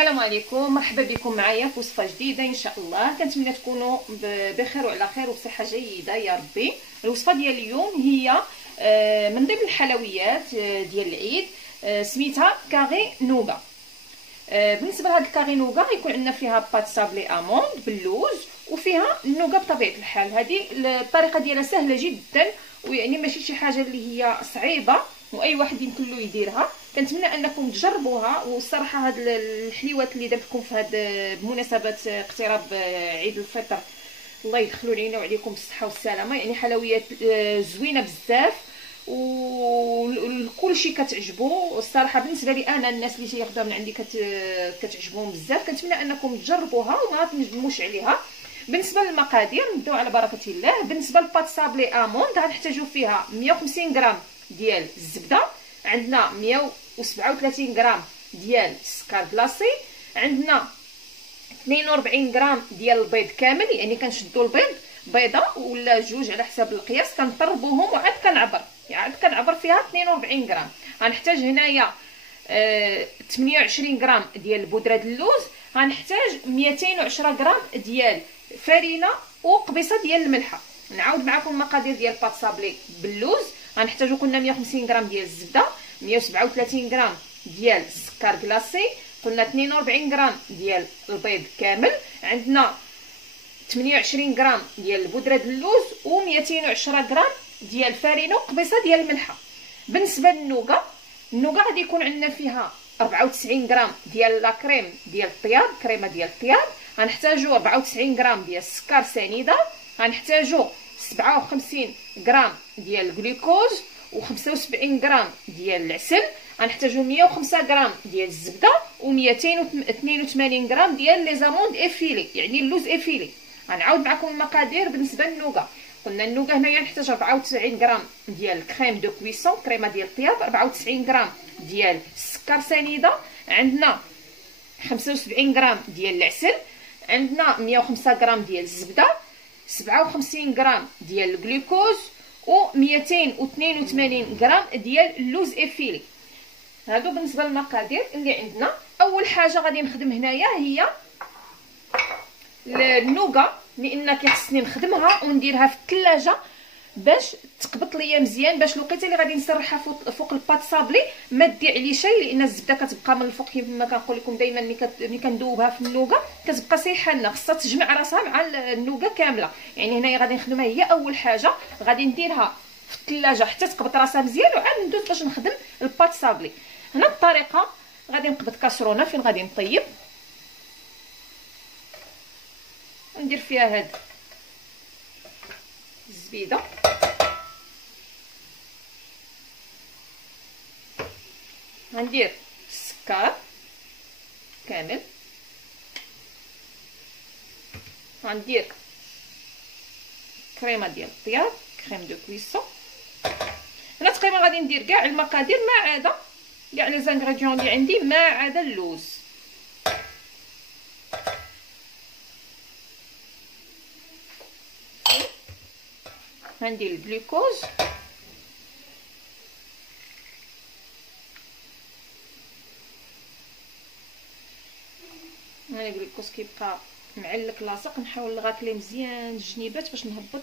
السلام عليكم، مرحبا بكم معايا في وصفه جديده ان شاء الله. كنتمنى تكونوا بخير وعلى خير وبصحه جيده يا ربي. الوصفه ديال اليوم هي من ضمن الحلويات ديال العيد، سميتها كاري نوغا. بالنسبه لهاد الكاري نوغا يكون عندنا فيها بات سابلي اموند باللوز وفيها النوغا بطبيعه الحال. هذه الطريقه ديالها سهله جدا ويعني ماشي شي حاجه اللي هي صعيبه واي واحد يمكن له يديرها. كنتمنى انكم تجربوها. والصراحه هاد الحلويات اللي درت لكم في هاد بمناسبه اقتراب عيد الفطر الله يدخلوا علينا وعليكم بالصحه والسلامه، يعني حلويات زوينه بزاف وكل شيء كتعجبو. الصراحه بالنسبه لي انا الناس اللي تياخذوها من عندي كتعجبهم بزاف. كنتمنى انكم تجربوها وما تندموش عليها. بالنسبه للمقادير نبداو على بركه الله. بالنسبه للبات سابلي اموند غنحتاجو فيها 150 غرام ديال الزبده، عندنا 137 غرام ديال السكر بلاصي، عندنا 42 غرام ديال البيض كامل، يعني كنشدو البيض بيضه ولا جوج على حسب القياس، كنطربوهم وعاد كنعبر فيها 42 غرام. غنحتاج هنايا 28 غرام ديال بودره اللوز، غنحتاج 210 غرام ديال فرينه وقبيصه ديال الملحه. نعاود معكم المقادير ديال بات سابلي باللوز. غنحتاجو قلنا 150 غرام ديال الزبده، 137 غرام ديال السكر كلاصي، قلنا 42 غرام ديال البيض كامل، عندنا 28 غرام ديال بودره اللوز و210 غرام ديال فرينه وقبيصه ديال الملحه. بالنسبه للنوغا، النوغا غادي يكون عندنا فيها 94 غرام ديال لا كريم ديال الطياب، كريمه ديال الطياب، غنحتاجو 94 غرام ديال السكر سنيده، غنحتاجو 57 غرام ديال الجلوكوز و75 غرام ديال العسل، غنحتاجو 105 غرام ديال الزبده و282 غرام ديال لي زاموند افيلي، يعني اللوز افيلي. غنعاود معكم المقادير. بالنسبه للنوغا قلنا النوغا هنايا نحتاج 94 غرام ديال الكريم دو كويسون، كريمه ديال الطياب، 94 غرام ديال السكر سنيده، عندنا 75 غرام ديال العسل، عندنا 105 غرام ديال الزبده، 57 غرام ديال الجلوكوز و282 غرام ديال اللوز افيلي. هادو بالنسبه للمقادير اللي عندنا. اول حاجه غادي نخدم هنايا هي النوغا، لان كيخصني نخدمها ونديرها في الثلاجه باش تقبط ليا مزيان، باش الوقيته اللي غادي نسرحها فوق البات سابلي ما تضيع لي شيء، لان الزبده كتبقى من الفوق كما كنقول لكم دائما ملي كندوبها في النوغا كتبقى سايحه لنا، خصها تجمع راسها مع النوغا كامله. يعني هنايا غادي نخدمها هي اول حاجه، غادي نديرها في الثلاجه حتى تقبط راسها مزيان وعاد ندوز باش نخدم البات سابلي. هنا الطريقه غادي نقبط كاسرونه فين غادي نطيب، ندير فيها هاد الزبيده، غندير السكر كامل، غندير كريمه ديال الطياب، كريم دو كويسون. هنا تقريبا غادي ندير كاع المقادير ما عدا كاع لي زانغريديون اللي عندي ما عدا اللوز. غندير الجلوكوز، انا الجلوكوز كيبقى معلق لاصق، نحاول نغاكليه مزيان الجنيبات باش نهبط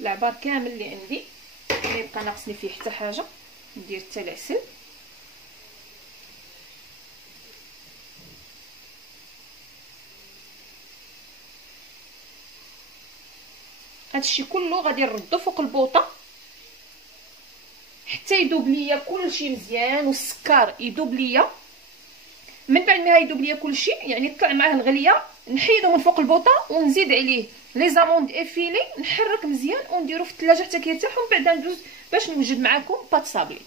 العبار كامل اللي عندي، ما يبقى ناقصني فيه حتى حاجه. ندير حتى العسل، هادشي كله غادي نردو فوق البوطه حتى يذوب ليا كلشي مزيان والسكر يذوب ليا. من بعد ما يذوب ليا كلشي يعني طلع معاه الغليه، نحيدو من فوق البوطه ونزيد عليه لي زاموند افيلي، نحرك مزيان ونديرو في الثلاجه حتى كيرتاح، ومن بعد ندوز باش نوجد معكم بات سابلي.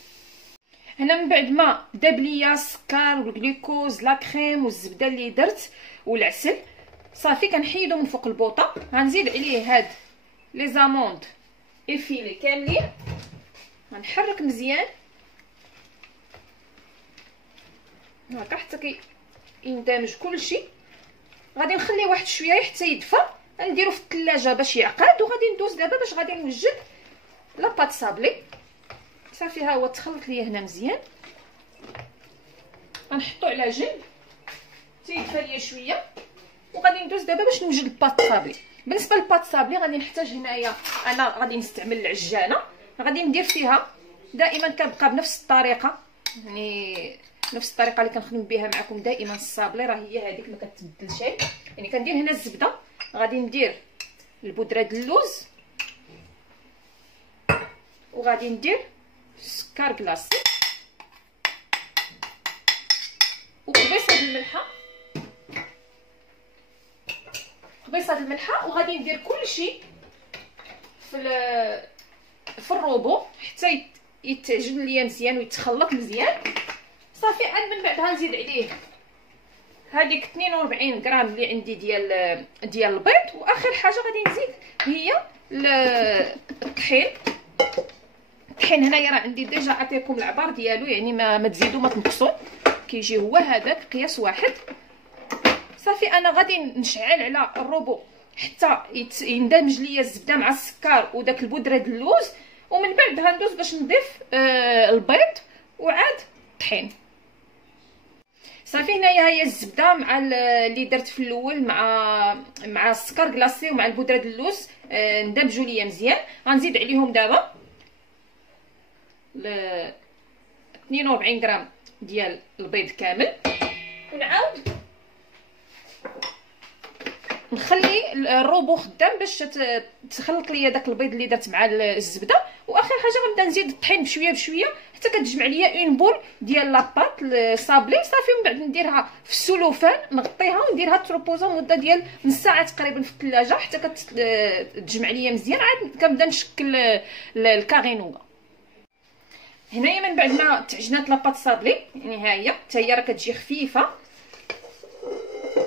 هنا من بعد ما داب ليا السكر والجلوكوز لا كريم والزبده اللي درت والعسل صافي، كنحيدو من فوق البوطه. غنزيد عليه هاد لي زاموند افيلي كاملين، غنحرك مزيان هكا حتى يندمج كلشي. غادي نخليه واحد شويه حتى يدفى، نديرو في الثلاجه باش يعقد، وغادي ندوز دابا باش غادي نوجد لا بات سابلي. صافي ها هو تخلط ليا هنا مزيان، غنحطو على جنب تيدفى ليا شويه. وغادي ندوز دابا باش نوجد الباط صابلي. بالنسبه للباط صابلي غادي نحتاج هنايا، انا غادي نستعمل العجانه، غادي ندير فيها دائما كنبقى بنفس الطريقه، يعني نفس الطريقه اللي كنخدم بها معكم دائما. الصابلي راه هي هذيك ما كتبدلش، يعني كندير هنا الزبده، غادي ندير البودره د اللوز، وغادي ندير السكر كلاصي وقبيصه الملحه، وغادي ندير كلشي في الروبو حتى يتعجن ليا مزيان ويتخلط مزيان. صافي عاد من بعد غنزيد عليه هذيك 42 غرام اللي عندي ديال البيض. واخر حاجه غادي نزيد هي الطحين هنايا راه عندي ديجا عطيكم العبار ديالو، يعني ما تزيدوا ما تنقصوا، كيجي هو هذاك قياس واحد. صافي انا غادي نشعل على الروبو حتى يندمج ليا الزبده مع السكر وداك البودره د اللوز، ومن بعد غندوز باش نضيف البيض وعاد الطحين. صافي هنايا هي الزبده مع اللي درت في الاول مع السكر كلاصي ومع البودره د اللوز اندمجوا ليا مزيان. غنزيد عليهم دابا 42 غرام ديال البيض كامل، ونعاود نخلي الروبو خدام باش تخلط ليا داك البيض اللي درت مع الزبده. واخر حاجه غنبدا نزيد الطحين بشويه بشويه حتى كتجمع ليا اون بول ديال لاباط الصابلي. صافي ومن بعد نديرها في السلوفان، نغطيها ونديرها تروبوزا مده ديال نص ساعه تقريبا في الثلاجه حتى كتجمع ليا مزيان. عاد كنبدا نشكل الكارينوغا. هنايا من بعد ما تعجنات لاباط صابلي، يعني ها هي حتى هي راه كتجي خفيفه،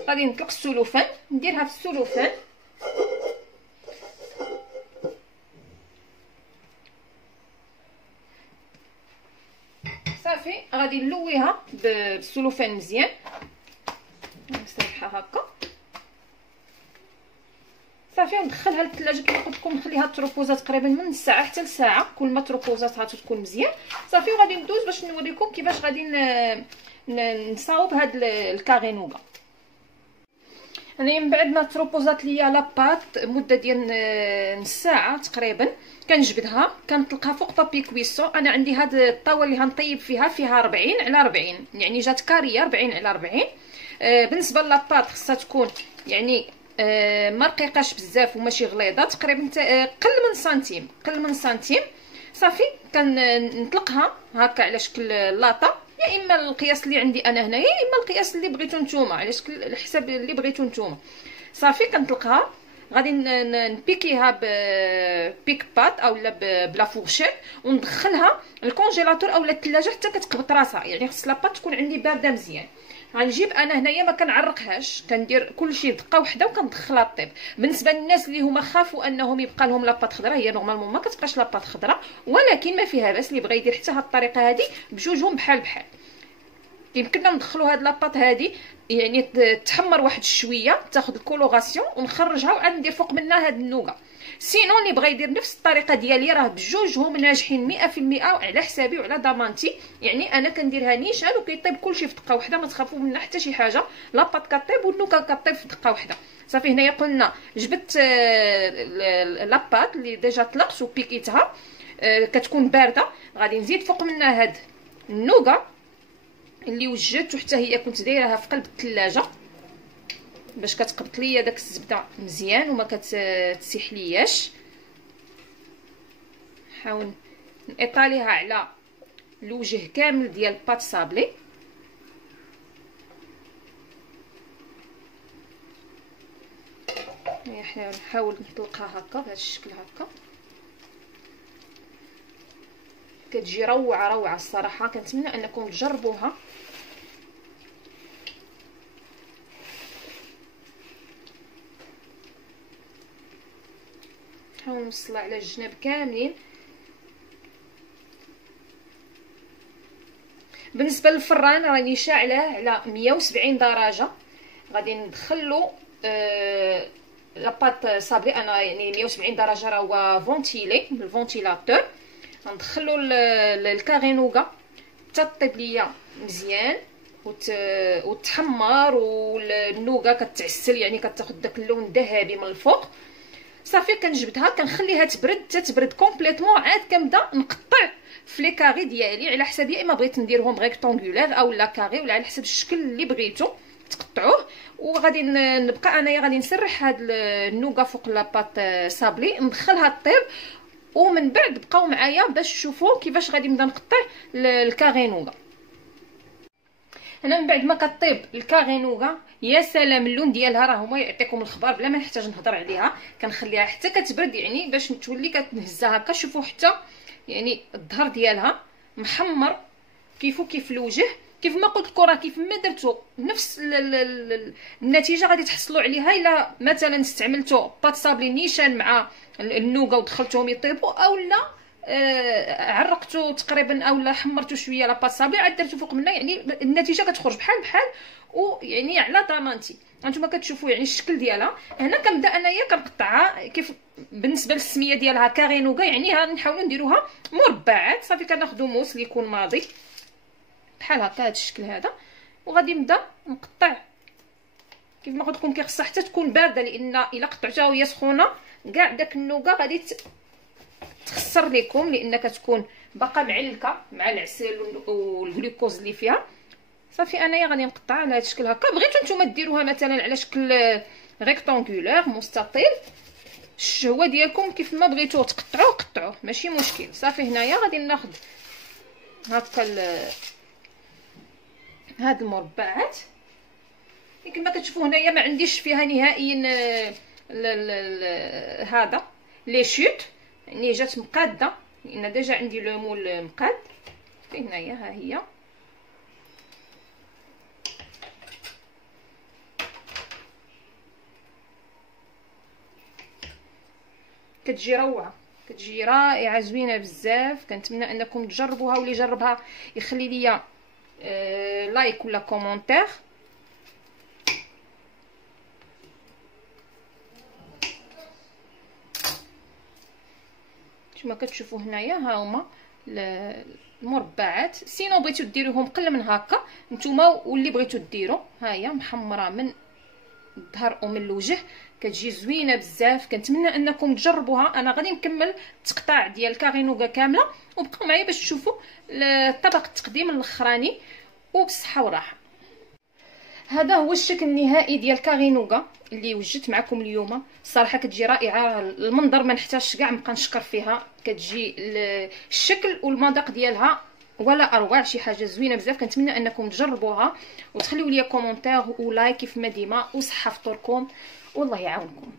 غادي نطلق السلوفان نديرها في السلوفان. صافي غادي نلويها بالسلوفان مزيان، نسرحها هكا. صافي ندخلها للثلاجه كما قلت لكم، نخليها تروبوزا تقريبا من نص ساعه حتى لساعه، كل ما تروبوزاتها تكون مزيان. صافي وغادي ندوز باش نوريكم كيفاش غادي نصاوب هاد الكارينوغا. انا من بعد ما تروبوزات ليا لاباط مده ديال نص ساعه تقريبا كنجبدها كنطلقها فوق طابي كويسون. انا عندي هاد الطاوه اللي غنطيب فيها 40 على 40، يعني جات كاريه 40 على 40. بالنسبه للاباط خصها تكون يعني ما رقيقاش بزاف وماشي غليظه، تقريبا قل من سنتيم. صافي كنطلقها هكا على شكل لاطه، يا اما القياس اللي عندي انا هنايا يا اما القياس اللي بغيتو نتوما، على شكل الحساب اللي بغيتو نتوما. صافي كنطلقها، غادي نبيكيها بيك بات اولا بلا فورشيت وندخلها الكونجيلاتور اولا الثلاجه حتى كتقبط راسها، يعني خص لاباط تكون عندي بارده مزيان. غنجيب انا هنايا ما كنعرقهاش، كندير كلشي دقه واحده وكندخلها طيب. بالنسبه للناس اللي هما خافوا انهم يبقى لهم لاباط خضراء، هي نورمالمون ما كتبقاش لاباط خضراء، ولكن ما فيها باس. اللي بغى يدير حتى هاد الطريقه هذه بجوجهم بحال يمكننا ندخلوا هاد لاباط هذه يعني تحمر واحد شويه تاخذ الكولوراسيون ونخرجها وعاد ندير فوق منها هاد النوغا. سينو اللي بغى يدير نفس الطريقه ديالي راه بجوجهم ناجحين 100% على حسابي وعلى ضمانتي. يعني انا كنديرها نيشان وكيطيب كلشي في دقه واحده، ما تخافوا منها حتى شي حاجه. لاباط كطيب والنوغا كطيب في دقه واحده. صافي هنايا قلنا جبت لاباط اللي ديجا طلقت وبيكيتها كتكون بارده، غادي نزيد فوق منها هاد النوغا اللي وجدت حتى هي كنت دايرها في قلب الثلاجه باش كتقبط ليا داك الزبده مزيان وما كتسيح لياش. نحاول نطاليها على الوجه كامل ديال الباط صابلي. نحاول نطلقها هكا بهذا الشكل هكا، كتجي روعه الصراحه. كنتمنى انكم تجربوها. نحاول نوصلها على الجناب كاملين. بالنسبه للفران راني شاعله على 170 درجه. غادي ندخلو لاباط صابلي، انا يعني 170 درجه راه هو فونتيلي بالفونتيلاتور. غندخلو الكارينوغا حتى طيب ليا مزيان وتحمر، والنوغا كتعسل يعني كتاخد داك اللون الذهبي من الفوق. صافي كنجبدها كنخليها تبرد كومبليتوم، عاد كنبدا نقطع في لي كاري ديالي على حساب، يا اما بغيت نديرهم ريكتونغولير او لا كاري، ولا على حسب الشكل اللي بغيتو تقطعوه. وغادي نبقى انايا غادي نسرح هاد النوغا فوق لاباط صابلي، ندخلها طيب، ومن بعد بقاو معايا باش تشوفوا كيفاش غادي نبدا نقطع الكاري نوغا. هنا من بعد ما كطيب الكاري نوغا، يا سلام اللون ديالها راه هما يعطيكم الخبر بلا ما نحتاج نهضر عليها. كنخليها حتى كتبرد يعني باش تولي كتهزها هكا. شوفوا حتى يعني الظهر ديالها محمر كيفو كيف الوجه. كيف ما قلت لكم راه كيف ما درتو نفس النتيجه غادي تحصلوا عليها الا مثلا استعملتوا بات صابلي نيشان مع النوغا ودخلتوهم يطيبوا، اولا عرقتو تقريبا اولا حمرتو شويه لاباط صابلي عاد درتو فوق منها، يعني النتيجه كتخرج بحال ويعني على ضمانتي. هانتوما كتشوفوا يعني الشكل ديالها. هنا كنبدا انايا كنقطعها كيف بالنسبه للسميه ديالها كاري نوغا، يعني نحاولوا نديروها مربعات. صافي كناخذوا موس اللي يكون ماضي بحال هكا، هذا الشكل هذا، وغادي نبدا نقطع. كيف ما قلت لكم كيخصها حتى تكون بارده، لان الا قطعتها وهي سخونه كاع داك النوغا غادي تخسر لكم، لان كتكون باقا معلكه مع العسل والجلوكوز اللي فيها. صافي انايا غادي نقطع على هذا الشكل هكا. بغيتو نتوما ديروها مثلا على شكل ريكتونغولير مستطيل، الشهوه ديالكم كيف ما بغيتو قطعوه ماشي مشكل. صافي هنايا غادي ناخذ هكا هاد المربعات كما كتشوفوا هنايا ما عنديش فيها نهائيا هذا لي شوت، يعني جات مقاده لان ديجا عندي لو مول مقاد. هنايا ها هي كتجي روعه، كتجي رائعه زوينه بزاف. كنتمنى انكم تجربوها، واللي جربها يخلي ليا لايك ولا كومونتير. كما كتشوفوا هنايا ها هما المربعات. سينو بغيتو ديروهم قل من هكا نتوما، واللي بغيتو ديروا ها هي محمره من الظهر ومن الوجه، كتجي زوينه بزاف. كنتمنى انكم تجربوها. انا غادي نكمل التقطاع ديال الكاري نوغا كامله، وبقاو معايا باش تشوفوا الطبق التقديم الاخراني، وبالصحه والراحه. هذا هو الشكل النهائي ديال الكاري نوغا اللي وجدت معكم اليوم. الصراحه كتجي رائعه، المنظر ما نحتاجش كاع نبقى نشكر فيها. كتجي الشكل والمذاق ديالها ولا اروع، شي حاجه زوينه بزاف. كنتمنى انكم تجربوها وتخليوا لي كومونتير ولايك كيف ما ديما، وصحه فطوركم والله يعاونكم.